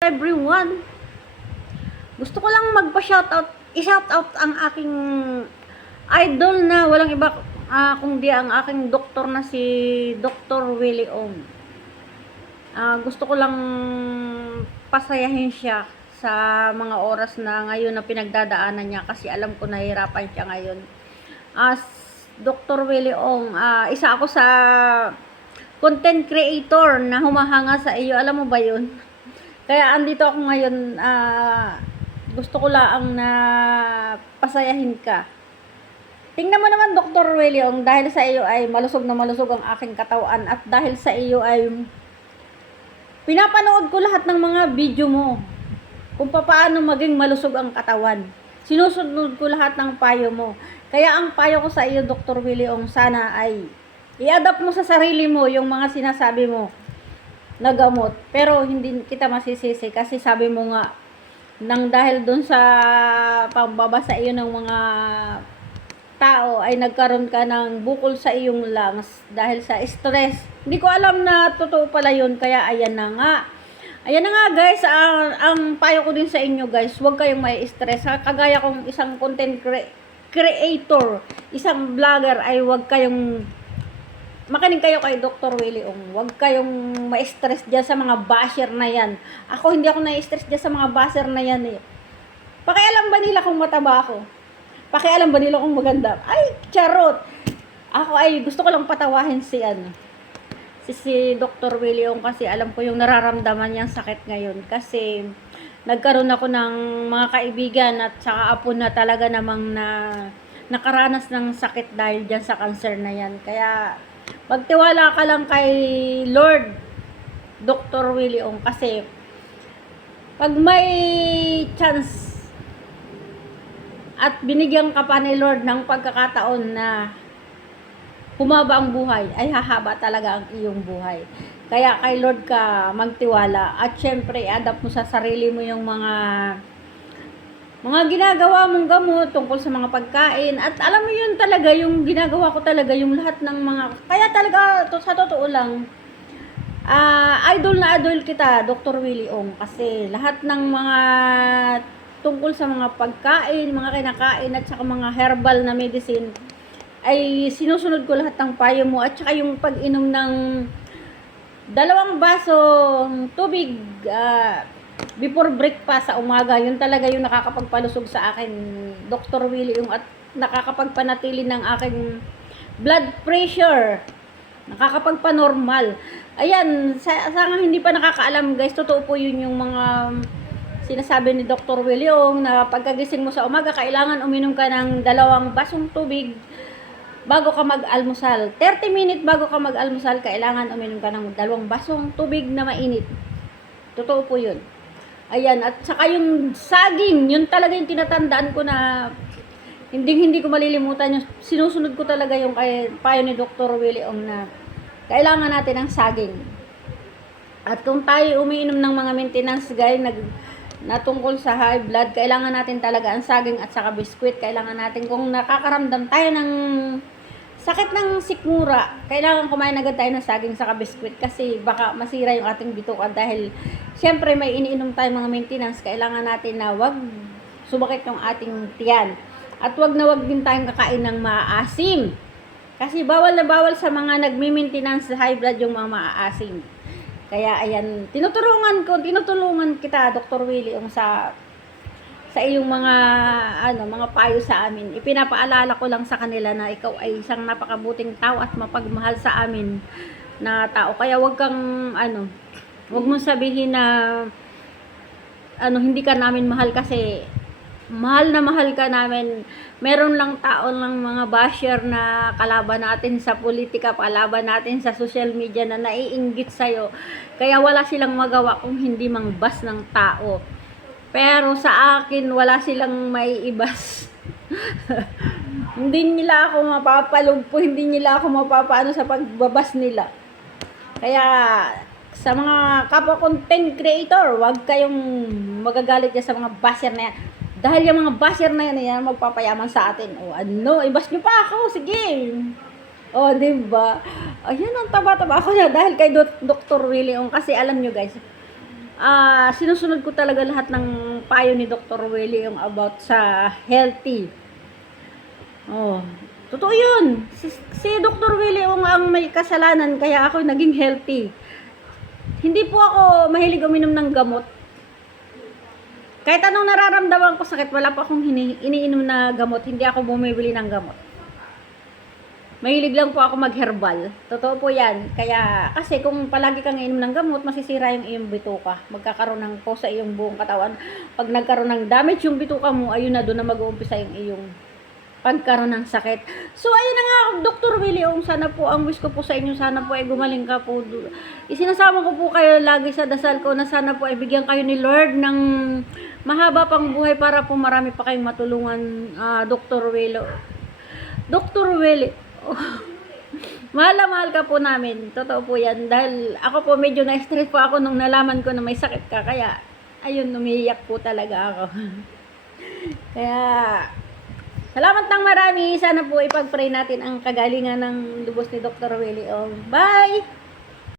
Everyone, gusto ko lang magpa-shoutout, i-shoutout ang aking idol na walang iba kundi ang aking doktor na si Dr. Willie Ong. Gusto ko lang pasayahin siya sa mga oras na ngayon na pinagdadaanan niya kasi alam ko nahihirapan siya ngayon. As Dr. Willie Ong, isa ako sa content creator na humahanga sa iyo. Alam mo ba yun? Kaya andito ako ngayon, gusto ko lang na pasayahin ka. Tingnan mo naman, Dr. Willie Ong, dahil sa iyo ay malusog na malusog ang aking katawan at dahil sa iyo ay pinapanood ko lahat ng mga video mo kung paano maging malusog ang katawan. Sinusunod ko lahat ng payo mo. Kaya ang payo ko sa iyo, Dr. Willie Ong, sana ay i-adapt mo sa sarili mo yung mga sinasabi mo na gamot. Pero hindi kita masisisi kasi sabi mo nga nang dahil dun sa pambaba sa iyo ng mga tao ay nagkaroon ka ng bukol sa iyong lungs dahil sa stress. Hindi ko alam na totoo pala yun, kaya ayan na nga. Ayan na nga guys, ang payo ko din sa inyo guys, huwag kayong may stress. Kagaya kong isang content creator, isang vlogger, ay huwag kayong makinig kayo kay Dr. Willie Ong. Huwag kayong ma-stress dyan sa mga basher na yan. Ako, hindi ako na-stress dyan sa mga basher na yan eh. Pakialam ba nila kung mataba ako? Pakialam ba nila kung maganda? Ay, charot! Ako ay gusto ko lang patawahin si Dr. Willie Ong kasi alam ko yung nararamdaman niyang sakit ngayon. Kasi nagkaroon ako ng mga kaibigan at saka apo na talaga namang nakaranas ng sakit dahil dyan sa cancer na yan. Kaya magtiwala ka lang kay Lord, Dr. Willie Ong, kasi pag may chance at binigyan ka pa ni Lord ng pagkakataon na humaba ang buhay, ay hahaba talaga ang iyong buhay. Kaya kay Lord ka magtiwala at syempre adapt mo sa sarili mo yung mga ginagawa mong gamot tungkol sa mga pagkain. At alam mo yun talaga, yung ginagawa ko talaga, yung lahat ng mga, kaya talaga, sa totoo lang, idol na idol kita, Dr. Willie Ong, kasi lahat ng mga tungkol sa mga pagkain, mga kinakain, at saka mga herbal na medicine, ay sinusunod ko lahat ng payo mo, at saka yung pag-inom ng 2 basong tubig, before breakfast sa umaga, yun talaga yung nakakapagpalusog sa akin, Dr. Willie Ong, at nakakapagpanatili ng aking blood pressure, nakakapagpanormal. Ayan, sa hindi pa nakakaalam guys, totoo po yun yung mga sinasabi ni Dr. Willie Ong na pagkagising mo sa umaga, kailangan uminom ka ng 2 basong tubig bago ka mag-almusal. 30 minutes bago ka mag-almusal, kailangan uminom ka ng 2 basong tubig na mainit. Totoo po yun. Ayan, at saka yung saging, yun talaga yung tinatandaan ko na hindi ko malilimutan. Yung sinusunod ko talaga yung payo ni Dr. Willie Ong na kailangan natin ng saging. At kung tayo umiinom ng mga maintenance guys na tungkol sa high blood, kailangan natin talaga ang saging at saka biskwit. Kailangan natin, kung nakakaramdam tayo ng sakit ng sikmura, kailangan kumain agad tayo ng saging sa biskwit kasi baka masira yung ating bituka dahil syempre may iniinom tayong mga maintenance. Kailangan natin na wag sumakit yung ating tiyan at wag na wag din tayong kakain ng maaasim kasi bawal na bawal sa mga nagmi-maintenance sa high blood yung mga maaasim. Kaya ayan, tinutulungan kita, Dr. Willie Ong, sa iyong mga mga payo sa amin. Ipinapaalala ko lang sa kanila na ikaw ay isang napakabuting tao at mapagmahal sa amin na tao. Kaya wag mong sabihin na hindi ka namin mahal kasi mahal na mahal ka namin. Meron lang tao lang mga basher na kalaban natin sa politika, kalaban natin sa social media na naiinggit sa'yo. Kaya wala silang magawa kung hindi mangbas ng tao. Pero sa akin, wala silang maiibas. Hindi nila ako mapapalugpo, hindi nila ako mapapaano sa pagbabas nila. Kaya sa mga kapwa content creator, wag kayong magagalit sa mga basher na yan. Dahil yung mga basher na yan magpapayaman sa atin. O ibas nyo pa ako, sige. O, diba? Ayan, ang taba-taba ako na dahil kay Dr. Willie Ong. Kasi alam nyo guys, sinusunod ko talaga lahat ng payo ni Dr. Willie yung about sa healthy. Oh, totoo yun. Si Dr. Willie yung ang may kasalanan kaya ako naging healthy. Hindi po ako mahilig uminom ng gamot. Kahit anong nararamdaman ko sakit, wala pa akong iniinom na gamot. Hindi ako bumibili ng gamot. Mahilig lang po ako mag-herbal. Totoo po yan. Kaya, kasi kung palagi kang inom ng gamot, masisira yung iyong bituka. Magkakaroon ng po sa iyong buong katawan. Pag nagkaroon ng damage yung bituka mo, ayun na, doon na mag-uumpisa yung iyong pagkaroon ng sakit. So, ayun na nga, Dr. Willie, sana po, ang wish ko po sa inyo, sana po ay gumaling ka po. Isinasama ko po kayo lagi sa dasal ko na sana po ay bigyan kayo ni Lord ng mahaba pang buhay para po marami pa kayong matulungan, Dr. Willie. Dr. Willie, mahal na mahal ka po namin. Totoo po yan. Dahil ako po medyo na-stress po ako nung nalaman ko na may sakit ka. Kaya, ayun, umiiyak po talaga ako. Kaya, salamat ng marami. Sana po ipag-pray natin ang kagalingan ng lubos ni Dr. Willie. Oh, bye!